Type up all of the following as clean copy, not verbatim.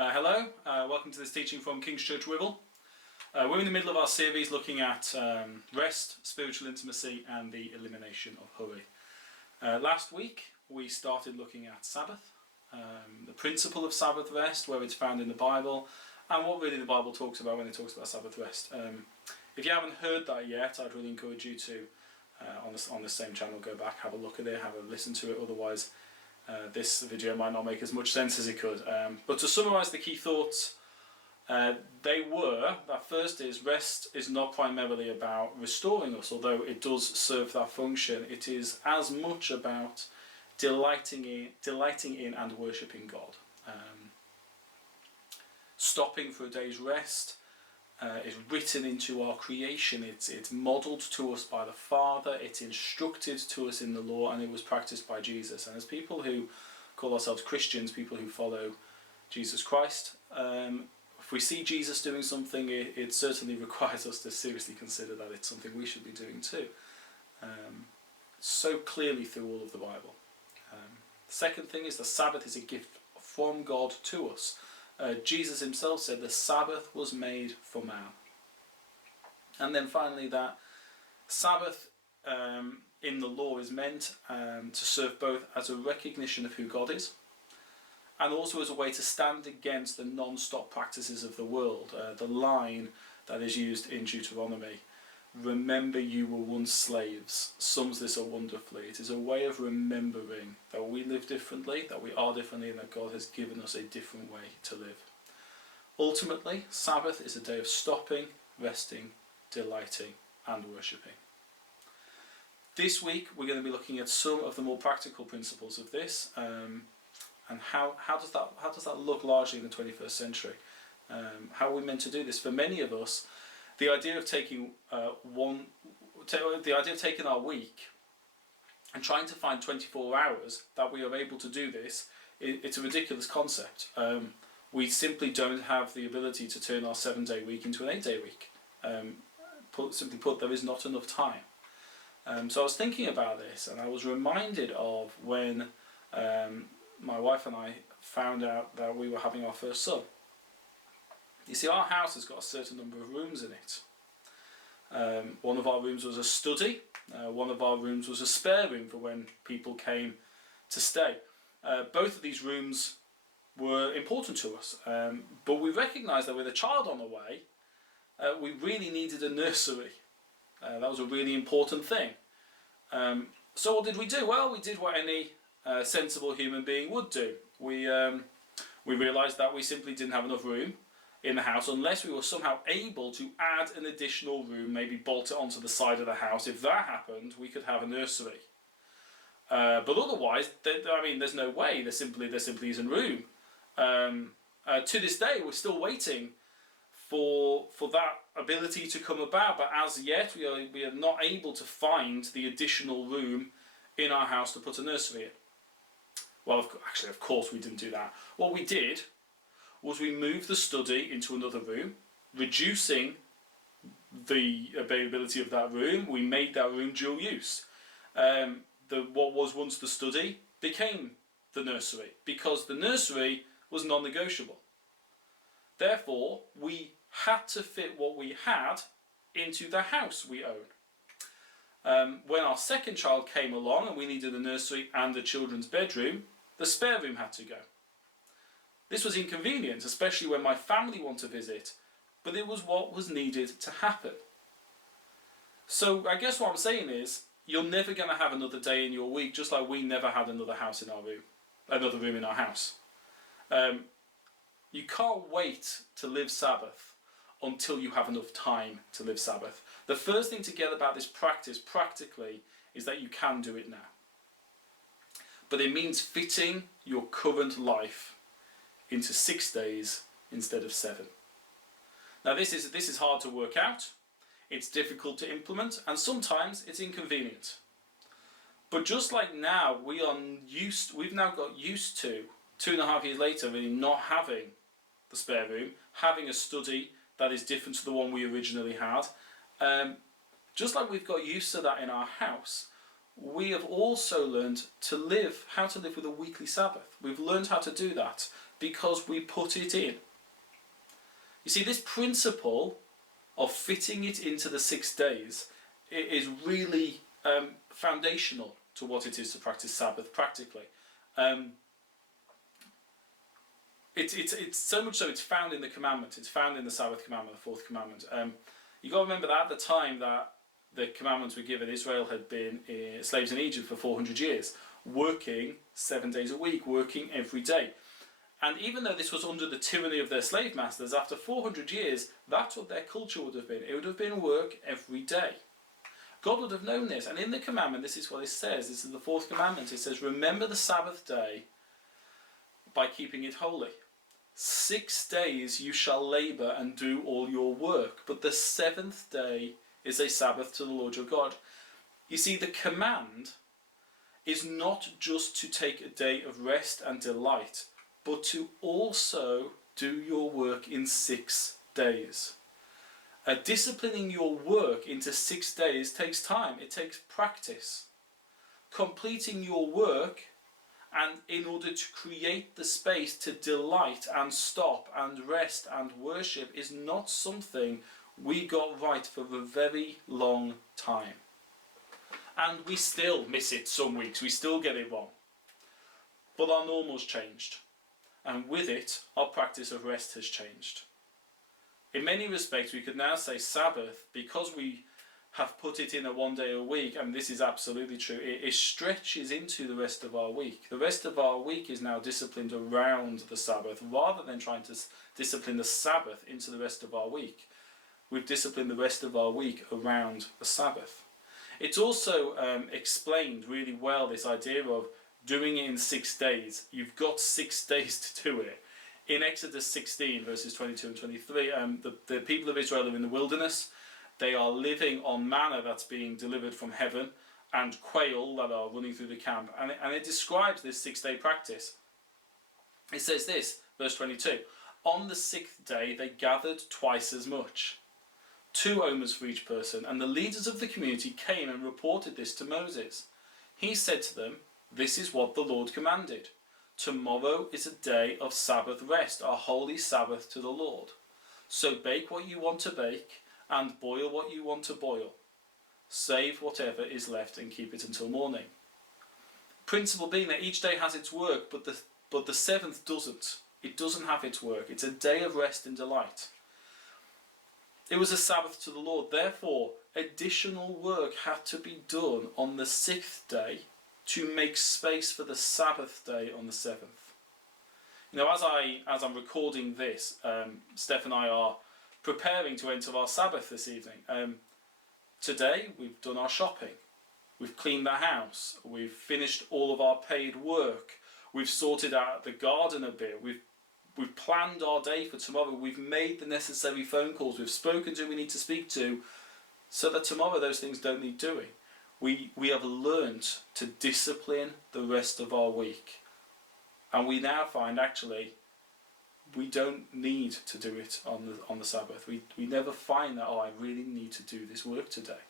Hello, welcome to this teaching from King's Church Whittle. We're in the middle of our series looking at rest, spiritual intimacy and the elimination of hurry. Last week we started looking at Sabbath, the principle of Sabbath rest, where it's found in the Bible, and what really the Bible talks about when it talks about Sabbath rest. If you haven't heard that yet, I'd really encourage you to, on the same channel, go back, have a look at it, have a listen to it. Otherwise this video might not make as much sense as it could. But to summarise the key thoughts, they were that first is rest is not primarily about restoring us, although it does serve that function. It is as much about delighting in and worshipping God. Stopping for a day's rest is written into our creation. It's modelled to us by the Father, it's instructed to us in the law, and it was practiced by Jesus. And as people who call ourselves Christians, people who follow Jesus Christ, if we see Jesus doing something, it certainly requires us to seriously consider that it's something we should be doing too. So clearly through all of the Bible. The second thing is the Sabbath is a gift from God to us. Jesus himself said the Sabbath was made for man. And then finally that Sabbath in the law is meant to serve both as a recognition of who God is and also as a way to stand against the non-stop practices of the world. The line that is used in Deuteronomy, "Remember you were once slaves," sums this up wonderfully. It is a way of remembering that we live differently, that we are differently, and that God has given us a different way to live. Ultimately, Sabbath is a day of stopping, resting, delighting, and worshipping. This week we're going to be looking at some of the more practical principles of this, and how does that look largely in the 21st century? How are we meant to do this? For many of us, the idea of taking our week and trying to find 24 hours that we are able to do this, it's a ridiculous concept. We simply don't have the ability to turn our 7-day week into an 8-day week. Simply put, there is not enough time. So I was thinking about this, and I was reminded of when my wife and I found out that we were having our first son. You see, our house has got a certain number of rooms in it. One of our rooms was a study. One of our rooms was a spare room for when people came to stay. Both of these rooms were important to us, but we recognised that with a child on the way, we really needed a nursery. That was a really important thing. So what did we do? Well, we did what any sensible human being would do. We realised that we simply didn't have enough room in the house unless we were somehow able to add an additional room, maybe bolt it onto the side of the house. If that happened, we could have a nursery. But otherwise, there's no way. There simply isn't room. To this day, we're still waiting for that ability to come about, but as yet we are not able to find the additional room in our house to put a nursery in. Well, actually, of course we didn't do that. What we did was we moved the study into another room, reducing the availability of that room. We made that room dual use. What was once the study became the nursery, because the nursery was non-negotiable. Therefore, we had to fit what we had into the house we own. When our second child came along and we needed a nursery and a children's bedroom, the spare room had to go. This was inconvenient, especially when my family wanted to visit, but it was what was needed to happen. So I guess what I'm saying is, you're never going to have another day in your week, just like we never had another room in our house. You can't wait to live Sabbath until you have enough time to live Sabbath. The first thing to get about this practice practically is that you can do it now. But it means fitting your current life into 6 days instead of 7. Now this is hard to work out, it's difficult to implement, and sometimes it's inconvenient. But just like now, we've now got used to, 2.5 years later, really not having the spare room, having a study that is different to the one we originally had. Just like we've got used to that in our house, we have also learned how to live with a weekly Sabbath. We've learned how to do that. because we put it in. You see, this principle of fitting it into the 6 days is really foundational to what it is to practice Sabbath practically. It's so much so it's found in the commandment. It's found in the Sabbath commandment, the fourth commandment. You've got to remember that at the time that the commandments were given, Israel had been slaves in Egypt for 400 years, working 7 days a week, working every day. And even though this was under the tyranny of their slave masters, after 400 years, that's what their culture would have been. It would have been work every day. God would have known this. And in the commandment, this is what it says. This is the fourth commandment. It says, remember the Sabbath day by keeping it holy. 6 days you shall labour and do all your work, but the seventh day is a Sabbath to the Lord your God. You see, the command is not just to take a day of rest and delight, but to also do your work in 6 days. Disciplining your work into 6 days takes time, it takes practice. Completing your work, and in order to create the space to delight and stop and rest and worship, is not something we got right for a very long time. And we still miss it some weeks, we still get it wrong. But our normal's changed, and with it, our practice of rest has changed. In many respects, we could now say Sabbath, because we have put it in a 1 day a week, and this is absolutely true, it stretches into the rest of our week. The rest of our week is now disciplined around the Sabbath, rather than trying to discipline the Sabbath into the rest of our week. We've disciplined the rest of our week around the Sabbath. It's also explained really well, this idea of doing it in 6 days. You've got 6 days to do it. In Exodus 16, verses 22 and 23, the people of Israel are in the wilderness. They are living on manna that's being delivered from heaven and quail that are running through the camp. And it describes this 6 day practice. It says this, verse 22, on the 6th day they gathered twice as much, 2 omers for each person, and the leaders of the community came and reported this to Moses. He said to them, this is what the Lord commanded. Tomorrow is a day of Sabbath rest, a holy Sabbath to the Lord. So bake what you want to bake, and boil what you want to boil. Save whatever is left and keep it until morning. Principle being that each day has its work, but the seventh doesn't. It doesn't have its work. It's a day of rest and delight. It was a Sabbath to the Lord. Therefore, additional work had to be done on the 6th day to make space for the Sabbath day on the 7th. You know, as I'm recording this, Steph and I are preparing to enter our Sabbath this evening. Today we've done our shopping, we've cleaned the house, we've finished all of our paid work, we've sorted out the garden a bit, we've planned our day for tomorrow, we've made the necessary phone calls, we've spoken to who we need to speak to, so that tomorrow those things don't need doing. We have learnt to discipline the rest of our week, and we now find actually we don't need to do it on the Sabbath. We never find that, oh, I really need to do this work today.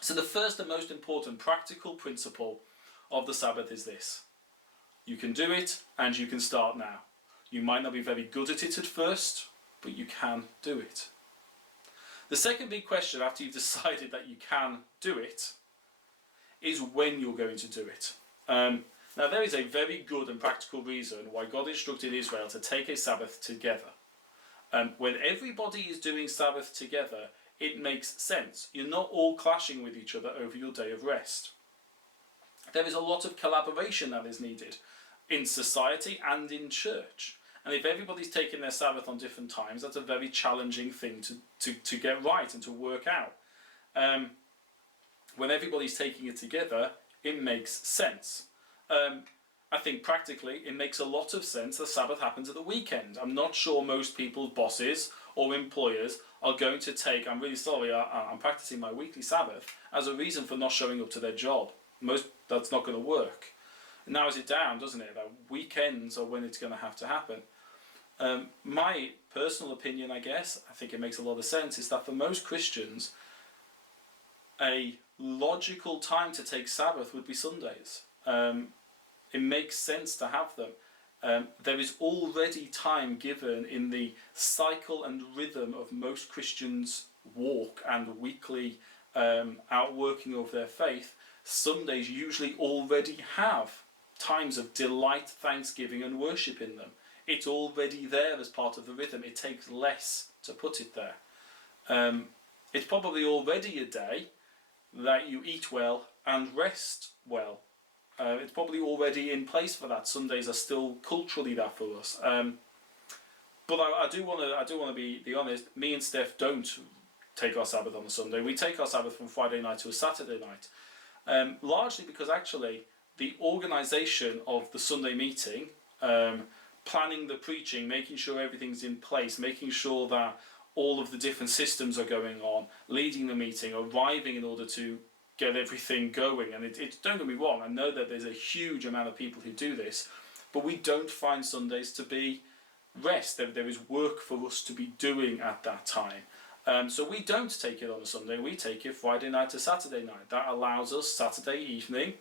So the first and most important practical principle of the Sabbath is this. You can do it and you can start now. You might not be very good at it at first, but you can do it. The second big question after you've decided that you can do it is when you're going to do it. Now there is a very good and practical reason why God instructed Israel to take a Sabbath together. When everybody is doing Sabbath together, it makes sense. You're not all clashing with each other over your day of rest. There is a lot of collaboration that is needed in society and in church. And if everybody's taking their Sabbath on different times, that's a very challenging thing to get right and to work out. When everybody's taking it together, it makes sense. I think practically it makes a lot of sense that Sabbath happens at the weekend. I'm not sure most people's bosses or employers are going to take, I'm really sorry, I'm practicing my weekly Sabbath as a reason for not showing up to their job. That's not going to work. It narrows it down, doesn't it? That weekends are when it's going to have to happen. My personal opinion, I guess, I think it makes a lot of sense, is that for most Christians, a logical time to take Sabbath would be Sundays. It makes sense to have them. There is already time given in the cycle and rhythm of most Christians' walk and weekly outworking of their faith. Sundays usually already have times of delight, thanksgiving and worship in them. It's already there as part of the rhythm. It takes less to put it there. It's probably already a day that you eat well and rest well. It's probably already in place for that. Sundays are still culturally that for us. But I do want to be honest. Me and Steph don't take our Sabbath on a Sunday. We take our Sabbath from Friday night to a Saturday night, largely because actually the organisation of the Sunday meeting, planning the preaching, making sure everything's in place, making sure that all of the different systems are going on, leading the meeting, arriving in order to get everything going. And it don't get me wrong, I know that there's a huge amount of people who do this, but we don't find Sundays to be rest. There is work for us to be doing at that time. So we don't take it on a Sunday, we take it Friday night to Saturday night. That allows us Saturday evening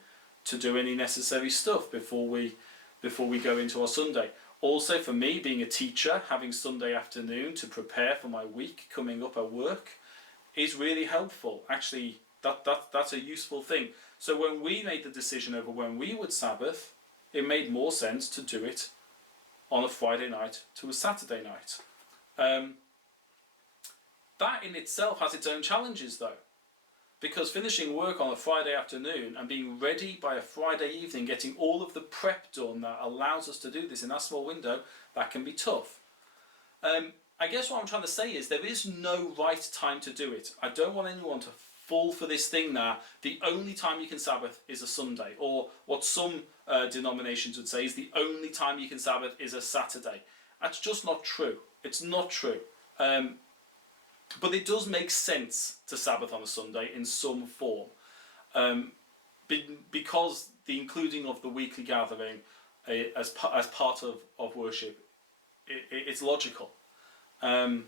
to do any necessary stuff before we go into our Sunday. Also for me, being a teacher, having Sunday afternoon to prepare for my week coming up at work is really helpful. Actually, that's a useful thing. So when we made the decision over when we would Sabbath, it made more sense to do it on a Friday night to a Saturday night. That in itself has its own challenges though, because finishing work on a Friday afternoon and being ready by a Friday evening, getting all of the prep done that allows us to do this in that small window, that can be tough. I guess what I'm trying to say is there is no right time to do it. I don't want anyone to fall for this thing that the only time you can Sabbath is a Sunday, or what some denominations would say is the only time you can Sabbath is a Saturday. That's just not true. It's not true. But it does make sense to Sabbath on a Sunday in some form, because the including of the weekly gathering as part of worship, it's logical. I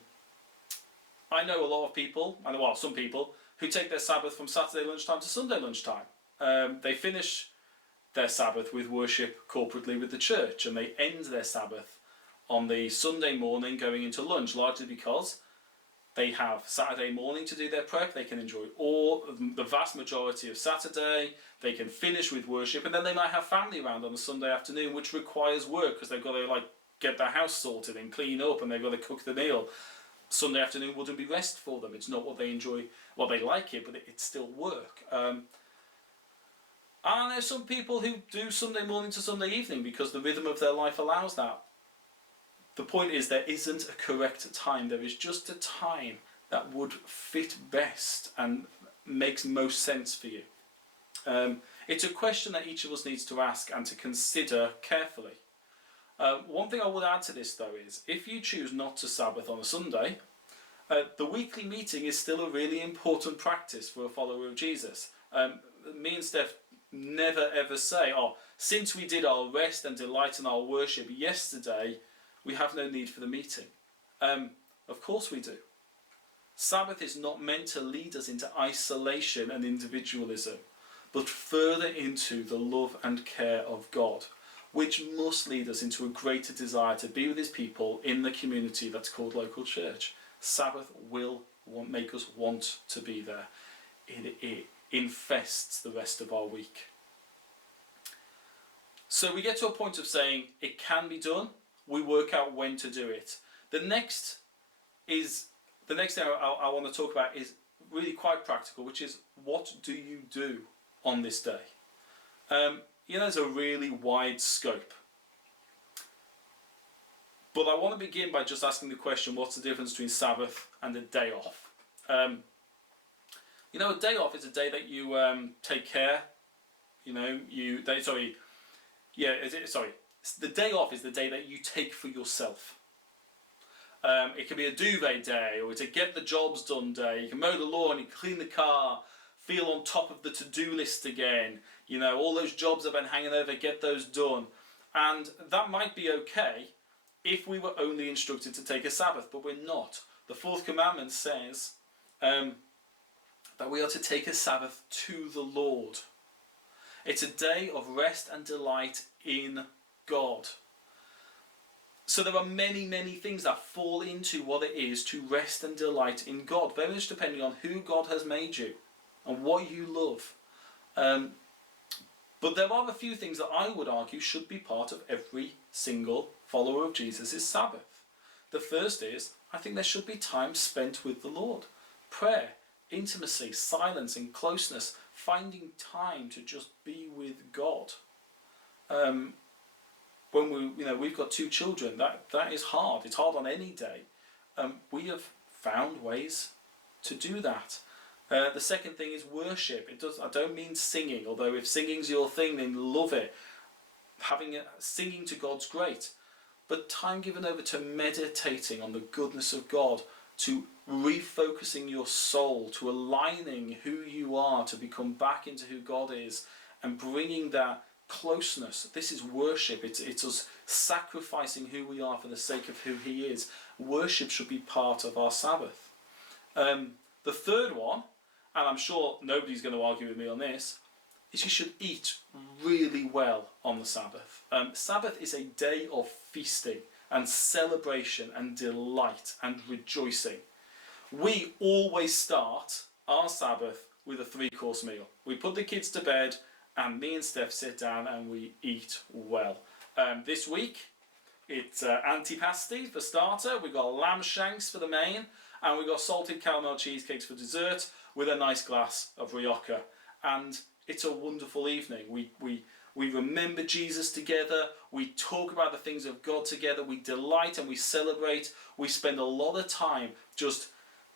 know a lot of people, some people, who take their Sabbath from Saturday lunchtime to Sunday lunchtime. They finish their Sabbath with worship corporately with the church, and they end their Sabbath on the Sunday morning going into lunch, largely because they have Saturday morning to do their prep. They can enjoy the vast majority of Saturday. They can finish with worship, and then they might have family around on the Sunday afternoon, which requires work because they've got to get their house sorted and clean up, and they've got to cook the meal. Sunday afternoon wouldn't be rest for them. It's not what they enjoy. Well, they like it, but it's still work. And there's some people who do Sunday morning to Sunday evening because the rhythm of their life allows that. The point is, there isn't a correct time. There is just a time that would fit best and makes most sense for you. It's a question that each of us needs to ask and to consider carefully. One thing I would add to this though is, if you choose not to Sabbath on a Sunday, the weekly meeting is still a really important practice for a follower of Jesus. Me and Steph never ever say, since we did our rest and delight in our worship yesterday, we have no need for the meeting. Of course we do. Sabbath is not meant to lead us into isolation and individualism, but further into the love and care of God, which must lead us into a greater desire to be with his people in the community that's called local church. Sabbath will make us want to be there. It infests the rest of our week. So we get to a point of saying it can be done. We work out when to do it. The next thing I want to talk about is really quite practical, which is, what do you do on this day? There's a really wide scope. But I want to begin by just asking the question, what's the difference between Sabbath and a day off? A day off is a day that you take care. The day off is the day that you take for yourself. It can be a duvet day, or it's a get the jobs done day. You can mow the lawn, you can clean the car, feel on top of the to-do list again. All those jobs have been hanging over, get those done. And that might be okay if we were only instructed to take a Sabbath, but we're not. The fourth commandment says that we are to take a Sabbath to the Lord. It's a day of rest and delight in God. So there are many, many things that fall into what it is to rest and delight in God, very much depending on who God has made you and what you love. But there are a few things that I would argue should be part of every single follower of Jesus' Sabbath. The first is, I think there should be time spent with the Lord. Prayer, intimacy, silence and closeness, finding time to just be with God. When we've got 2 children, that is hard. It's hard on any day. We have found ways to do that. The second thing is worship. I don't mean singing, although if singing's your thing, then love it. Singing to God's great. But time given over to meditating on the goodness of God, to refocusing your soul, to aligning who you are, to become back into who God is, and bringing that closeness. This is worship. It's us sacrificing who we are for the sake of who He is. Worship should be part of our Sabbath. The third one, and I'm sure nobody's going to argue with me on this, is you should eat really well on the Sabbath. Sabbath is a day of feasting and celebration and delight and rejoicing. We always start our Sabbath with a 3-course meal. We put the kids to bed and me and Steph sit down and we eat well. This week it's antipasti for starter, we've got lamb shanks for the main, and we've got salted caramel cheesecakes for dessert with a nice glass of Rioja. And it's a wonderful evening. We remember Jesus together, we talk about the things of God together, we delight and we celebrate. We spend a lot of time just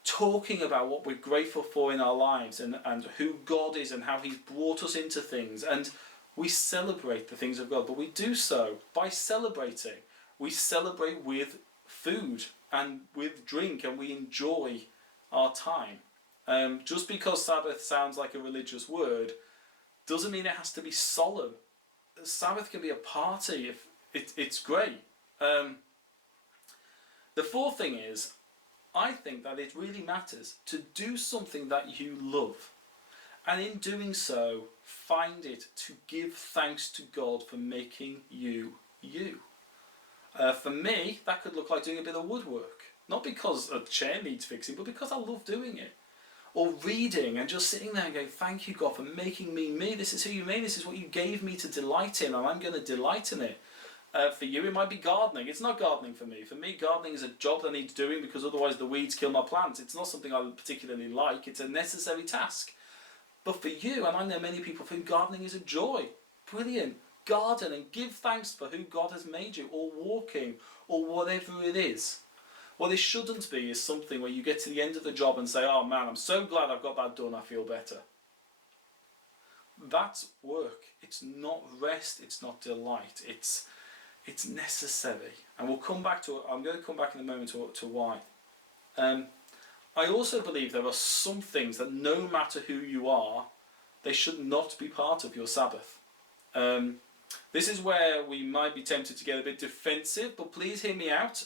talking about what we're grateful for in our lives and who God is and how He's brought us into things. And we celebrate the things of God, but we do so by celebrating. We celebrate with food and with drink, and we enjoy our time. Just because Sabbath sounds like a religious word doesn't mean it has to be solemn. Sabbath can be a party. If it's great. The fourth thing is, I think that it really matters to do something that you love, and in doing so, find it to give thanks to God for making you you. For me, that could look like doing a bit of woodwork, not because a chair needs fixing, but because I love doing it. Or reading and just sitting there and going, thank you God for making me me. This is who you made. This is what you gave me to delight in, and I'm going to delight in it. For you, it might be gardening. It's not gardening for me. For me, gardening is a job that needs doing because otherwise the weeds kill my plants. It's not something I particularly like. It's a necessary task. But for you, and I know many people for whom gardening is a joy. Brilliant. Garden and give thanks for who God has made you, or walking, or whatever it is. What it shouldn't be is something where you get to the end of the job and say, oh man, I'm so glad I've got that done, I feel better. That's work. It's not rest, it's not delight. It's necessary. And I'm going to come back in a moment to why. I also believe there are some things that no matter who you are, they should not be part of your Sabbath. This is where we might be tempted to get a bit defensive, but please hear me out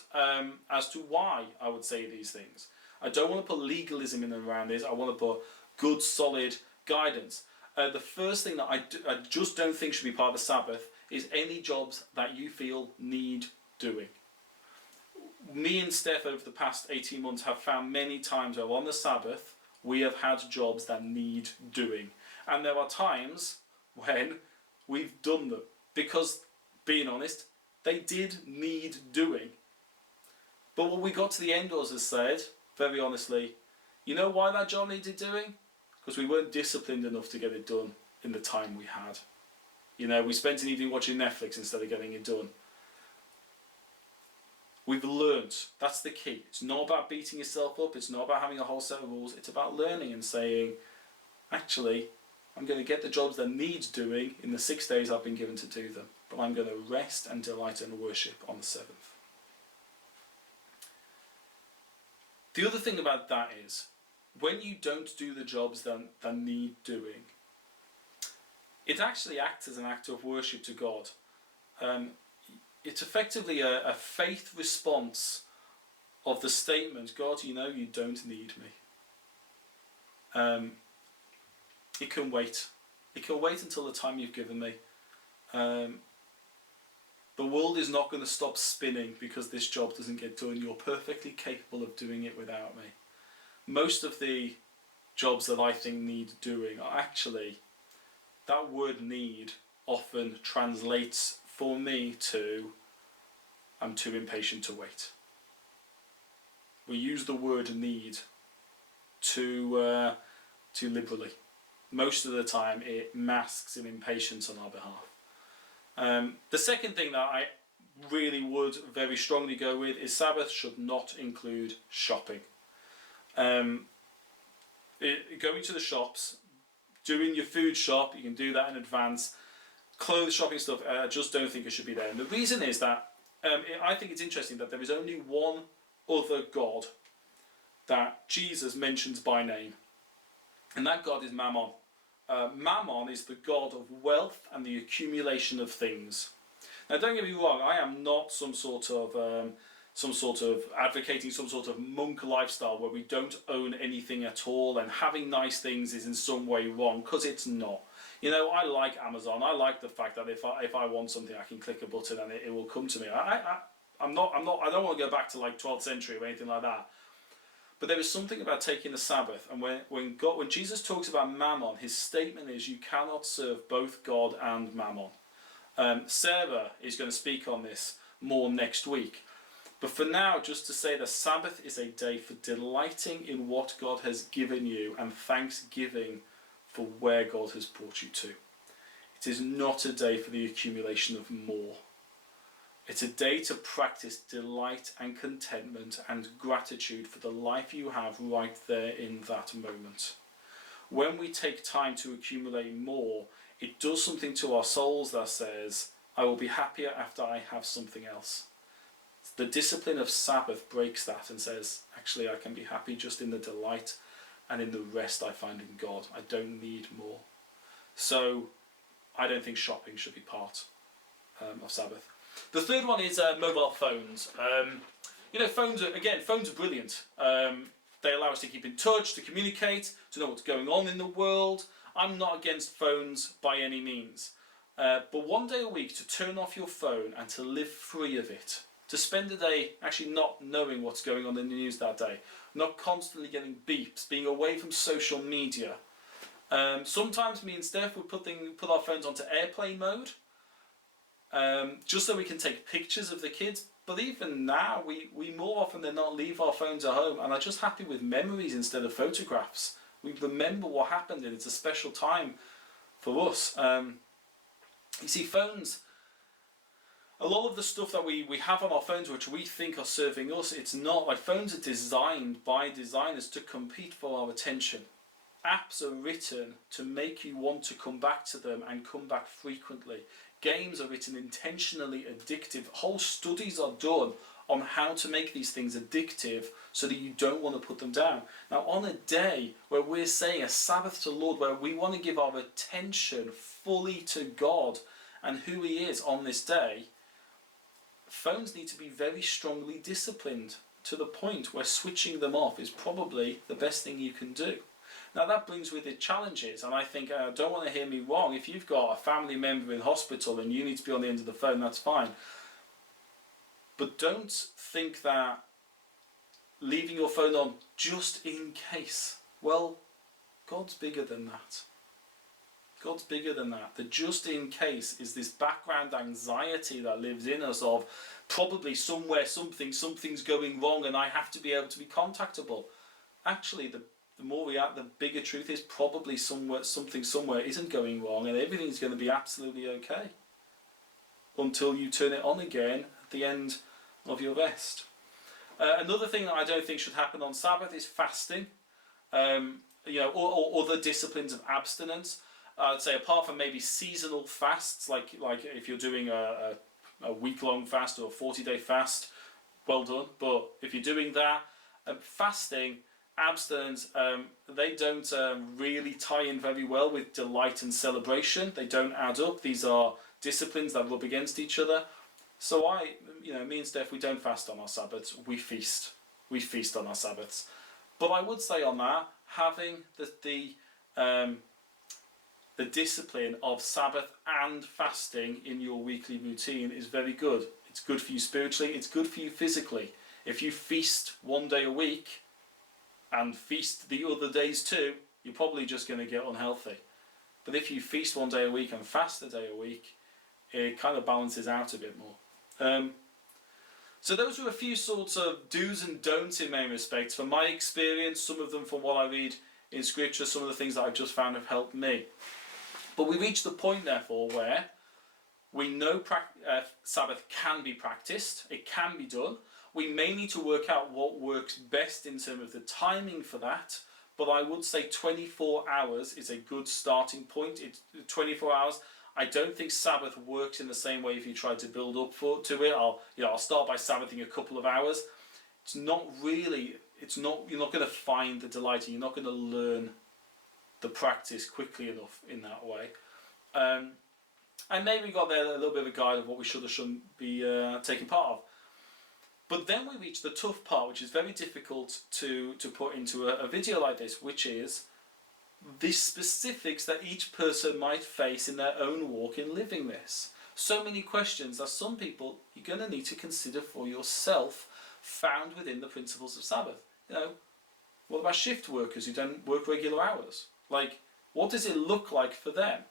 as to why I would say these things. I don't want to put legalism in and around this. I want to put good, solid guidance. The first thing that I just don't think should be part of the Sabbath is any jobs that you feel need doing. Me and Steph over the past 18 months have found many times where on the Sabbath we have had jobs that need doing. And there are times when we've done them because, being honest, they did need doing. But what we got to the end of has said, very honestly, you know why that job needed doing? Because we weren't disciplined enough to get it done in the time we had. You know, we spent an evening watching Netflix instead of getting it done. We've learned. That's the key. It's not about beating yourself up. It's not about having a whole set of rules. It's about learning and saying, actually, I'm going to get the jobs that need doing in the 6 days I've been given to do them. But I'm going to rest and delight and worship on the 7th. The other thing about that is, when you don't do the jobs that need doing, it actually acts as an act of worship to God. It's effectively a faith response of the statement, God, you know you don't need me. It can wait. It can wait until the time you've given me. The world is not going to stop spinning because this job doesn't get done. You're perfectly capable of doing it without me. Most of the jobs that I think need doing are actually, that word need often translates for me to, I'm too impatient to wait. We use the word need too liberally. Most of the time it masks an impatience on our behalf. The second thing that I really would very strongly go with is Sabbath should not include shopping. Going to the shops, doing your food shop, you can do that in advance. Clothes shopping stuff, I just don't think it should be there. And the reason is that I think it's interesting that there is only one other God that Jesus mentions by name, and that God is Mammon. Mammon is the god of wealth and the accumulation of things. Now, don't get me wrong, I am not some sort of advocating some sort of monk lifestyle where we don't own anything at all, and having nice things is in some way wrong, because it's not. You know, I like Amazon. I like the fact that if I want something, I can click a button and it will come to me. I don't want to go back to like 12th century or anything like that. But there is something about taking the Sabbath, and when Jesus talks about Mammon, his statement is you cannot serve both God and Mammon. Sarah is going to speak on this more next week. But for now, just to say the Sabbath is a day for delighting in what God has given you and thanksgiving for where God has brought you to. It is not a day for the accumulation of more. It's a day to practice delight and contentment and gratitude for the life you have right there in that moment. When we take time to accumulate more, it does something to our souls that says, I will be happier after I have something else. The discipline of Sabbath breaks that and says, actually, I can be happy just in the delight and in the rest I find in God. I don't need more. So I don't think shopping should be part of Sabbath. The third one is mobile phones. Phones are brilliant. They allow us to keep in touch, to communicate, to know what's going on in the world. I'm not against phones by any means. But one day a week to turn off your phone and to live free of it. To spend a day actually not knowing what's going on in the news that day. Not constantly getting beeps, being away from social media. Sometimes me and Steph would put our phones onto airplane mode. Just so we can take pictures of the kids. But even now, we more often than not leave our phones at home and are just happy with memories instead of photographs. We remember what happened, and it's a special time for us. You see, phones, a lot of the stuff that we have on our phones which we think are serving us, it's not. Like, phones are designed by designers to compete for our attention. Apps are written to make you want to come back to them and come back frequently. Games are written intentionally addictive. Whole studies are done on how to make these things addictive so that you don't want to put them down. Now, on a day where we're saying a Sabbath to the Lord, where we want to give our attention fully to God and who He is on this day, phones need to be very strongly disciplined to the point where switching them off is probably the best thing you can do. Now, that brings with it challenges, and I think, don't want to hear me wrong, if you've got a family member in hospital and you need to be on the end of the phone, that's fine. But don't think that leaving your phone on just in case. Well, God's bigger than that. God's bigger than that. The just in case is this background anxiety that lives in us of probably somewhere something's going wrong and I have to be able to be contactable. Actually, the more we act, the bigger truth is probably something somewhere isn't going wrong and everything's going to be absolutely okay until you turn it on again at the end of your rest. Another thing that I don't think should happen on Sabbath is fasting, or other disciplines of abstinence. I'd say apart from maybe seasonal fasts, like if you're doing a week-long fast or a 40-day fast, well done. But if you're doing that, fasting, abstinence, they don't really tie in very well with delight and celebration. They don't add up. These are disciplines that rub against each other. So me and Steph, we don't fast on our Sabbaths. We feast. We feast on our Sabbaths. But I would say on that, having the discipline of Sabbath and fasting in your weekly routine is very good. It's good for you spiritually, it's good for you physically. If you feast one day a week and feast the other days too, you're probably just going to get unhealthy. But if you feast one day a week and fast a day a week, it kind of balances out a bit more. So those are a few sorts of do's and don'ts in many respects. From my experience, some of them from what I read in Scripture, some of the things that I've just found have helped me. But we reached the point, therefore, where we know Sabbath can be practiced, it can be done. We may need to work out what works best in terms of the timing for that, but I would say 24 hours is a good starting point. It's 24 hours. I don't think Sabbath works in the same way if you try to build up to it. I'll start by Sabbathing a couple of hours. It's not really. You're not going to find the delight, and you're not going to learn the practice quickly enough in that way. And maybe we got there a little bit of a guide of what we should or shouldn't be taking part of. But then we reach the tough part, which is very difficult to put into a video like this, which is the specifics that each person might face in their own walk in living this. So many questions that some people you're going to need to consider for yourself, found within the principles of Sabbath. What about shift workers who don't work regular hours? What does it look like for them?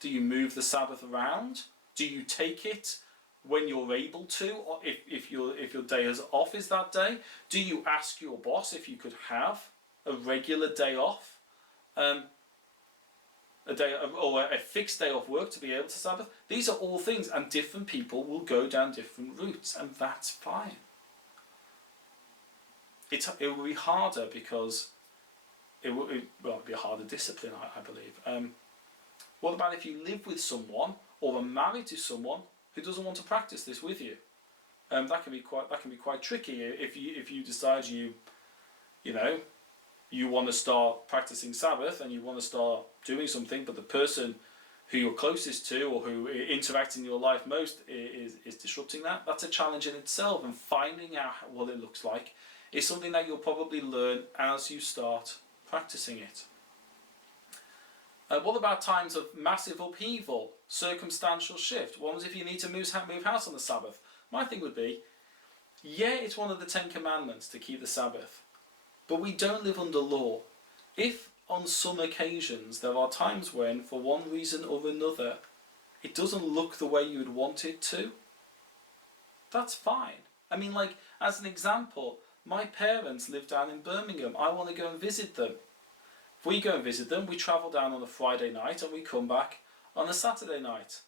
Do you move the Sabbath around? Do you take it when you're able to, or if your day is off is that day? Do you ask your boss if you could have a regular day off, a day or a fixed day off work to be able to Sabbath? These are all things, and different people will go down different routes, and that's fine. It will be harder because it will be a harder discipline, I believe. What about if you live with someone or are married to someone who doesn't want to practice this with you? That can be quite tricky if you decide you want to start practicing Sabbath and you want to start doing something, but the person who you're closest to or who interacts in your life most is disrupting that. That's a challenge in itself, and finding out what it looks like is something that you'll probably learn as you start practicing it. What about times of massive upheaval, circumstantial shift? What was if you need to move house on the Sabbath? My thing would be, it's one of the 10 commandments to keep the Sabbath, but we don't live under law. If on some occasions there are times when, for one reason or another, it doesn't look the way you would want it to, that's fine. As an example, my parents live down in Birmingham. I want to go and visit them. If we go and visit them, we travel down on a Friday night and we come back on a Saturday night.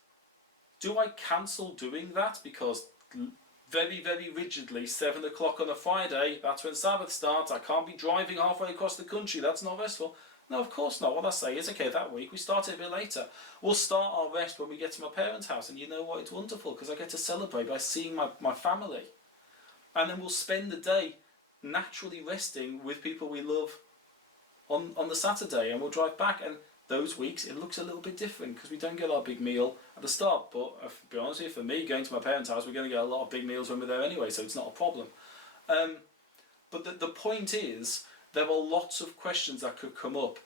Do I cancel doing that because very, very rigidly 7 o'clock on a Friday, that's when Sabbath starts, I can't be driving halfway across the country, that's not restful? No, of course not. What I say is, okay, that week we start it a bit later. We'll start our rest when we get to my parents' house, and you know what, it's wonderful because I get to celebrate by seeing my family. And then we'll spend the day naturally resting with people we love on the Saturday, and we'll drive back, and those weeks it looks a little bit different because we don't get our big meal at the start. But to be honest with you, for me, going to my parents' house, we're going to get a lot of big meals when we're there anyway, so it's not a problem. But the point is, there are lots of questions that could come up.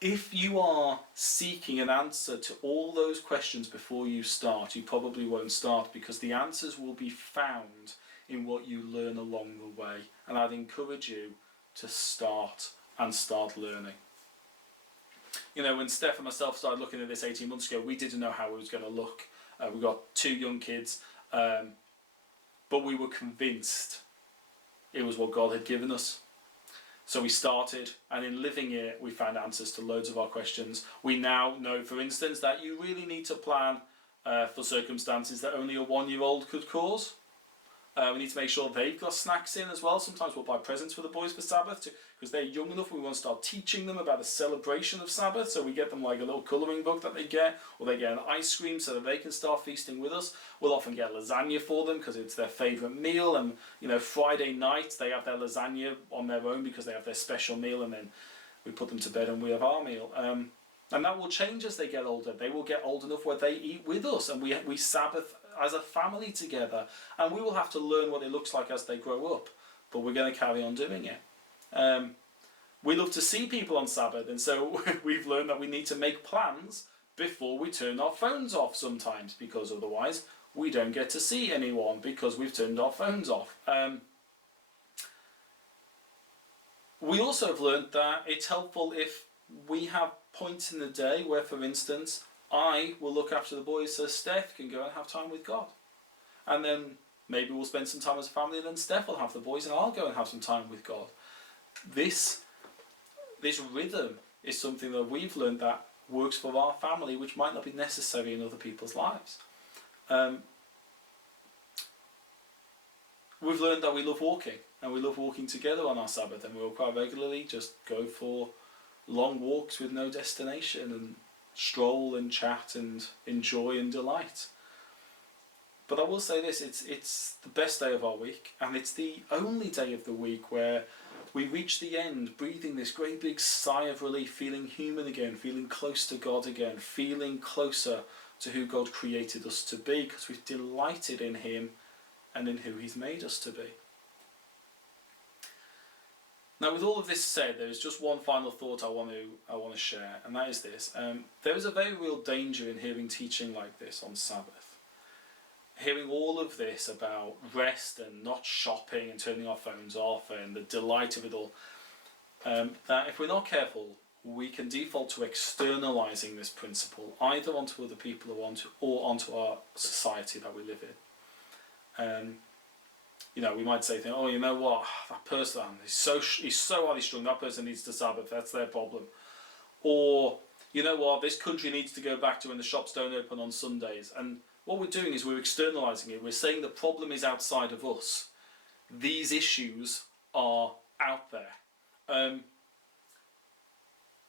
If you are seeking an answer to all those questions before you start, you probably won't start, because the answers will be found in what you learn along the way. And I'd encourage you to start learning. When Steph and myself started looking at this 18 months ago, we didn't know how it was going to look. We got 2 young kids, but we were convinced it was what God had given us. So we started, and in living it, we found answers to loads of our questions. We now know, for instance, that you really need to plan for circumstances that only a 1-year-old could cause. We need to make sure they've got snacks in as well. Sometimes we'll buy presents for the boys for Sabbath because they're young enough. We want to start teaching them about the celebration of Sabbath. So we get them like a little colouring book that they get, or they get an ice cream so that they can start feasting with us. We'll often get lasagna for them because it's their favourite meal. And Friday night they have their lasagna on their own because they have their special meal, and then we put them to bed and we have our meal. And that will change as they get older. They will get old enough where they eat with us, and we Sabbath as a family together, and we will have to learn what it looks like as they grow up, but we're going to carry on doing it. We love to see people on Sabbath, and so we've learned that we need to make plans before we turn our phones off sometimes, because otherwise we don't get to see anyone because we've turned our phones off. We also have learned that it's helpful if we have points in the day where, for instance, I will look after the boys so Steph can go and have time with God. And then maybe we'll spend some time as a family, and then Steph will have the boys and I'll go and have some time with God. This rhythm is something that we've learned that works for our family, which might not be necessary in other people's lives. We've learned that we love walking, and we love walking together on our Sabbath, and we'll quite regularly just go for long walks with no destination and stroll and chat and enjoy and delight. But I will say this, it's the best day of our week, and it's the only day of the week where we reach the end, breathing this great big sigh of relief, feeling human again, feeling close to God again, feeling closer to who God created us to be, because we've delighted in Him and in who He's made us to be. Now, with all of this said, there is just one final thought I want to share, and that is this. There is a very real danger in hearing teaching like this on Sabbath. Hearing all of this about rest and not shopping and turning our phones off and the delight of it all, that if we're not careful, we can default to externalizing this principle either onto other people or onto our society that we live in. We might say, oh, you know what, that person, he's so highly strung, that person needs to Sabbath, that's their problem. Or, you know what, this country needs to go back to when the shops don't open on Sundays. And what we're doing is we're externalizing it. We're saying the problem is outside of us. These issues are out there.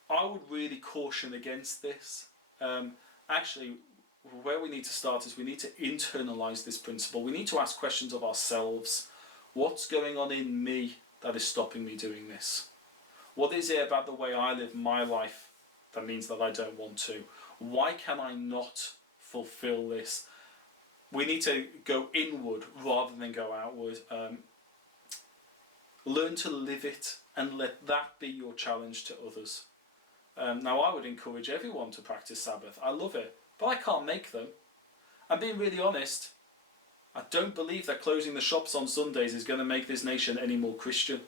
I would really caution against this. Actually, where we need to start is we need to internalize this principle. We need to ask questions of ourselves. What's going on in me that is stopping me doing this? What is it about the way I live my life that means that I don't want to? Why can I not fulfill this? We need to go inward rather than go outward. Learn to live it and let that be your challenge to others. Now, I would encourage everyone to practice Sabbath. I love it, but I can't make them. I'm being really honest. I don't believe that closing the shops on Sundays is going to make this nation any more Christian.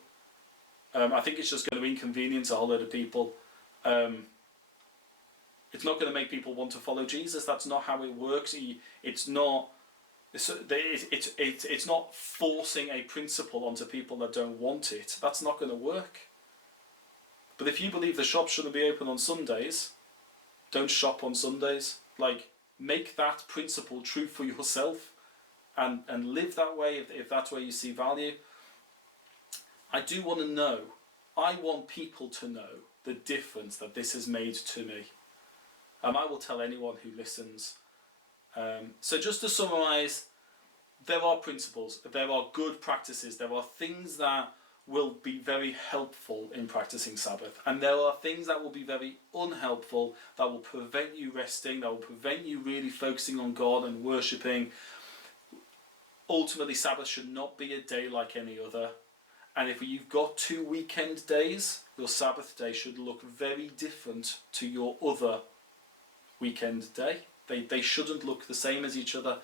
I think it's just going to inconvenience a whole load of people. It's not going to make people want to follow Jesus. That's not how it works. It's not forcing a principle onto people that don't want it. That's not going to work. But if you believe the shops shouldn't be open on Sundays, don't shop on Sundays. Make that principle true for yourself and live that way if that's where you see value. I do want to know, I want people to know the difference that this has made to me. And I will tell anyone who listens. So just to summarise, there are principles, there are good practices, there are things that will be very helpful in practicing Sabbath, and there are things that will be very unhelpful, that will prevent you resting, that will prevent you really focusing on God and worshipping. Ultimately, Sabbath should not be a day like any other, and if you've got 2 weekend days, your Sabbath day should look very different to your other weekend day. They shouldn't look the same as each other,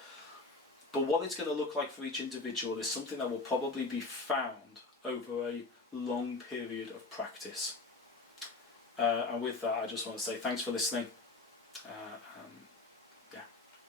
but what it's going to look like for each individual is something that will probably be found over a long period of practice. And with that, I just want to say thanks for listening. And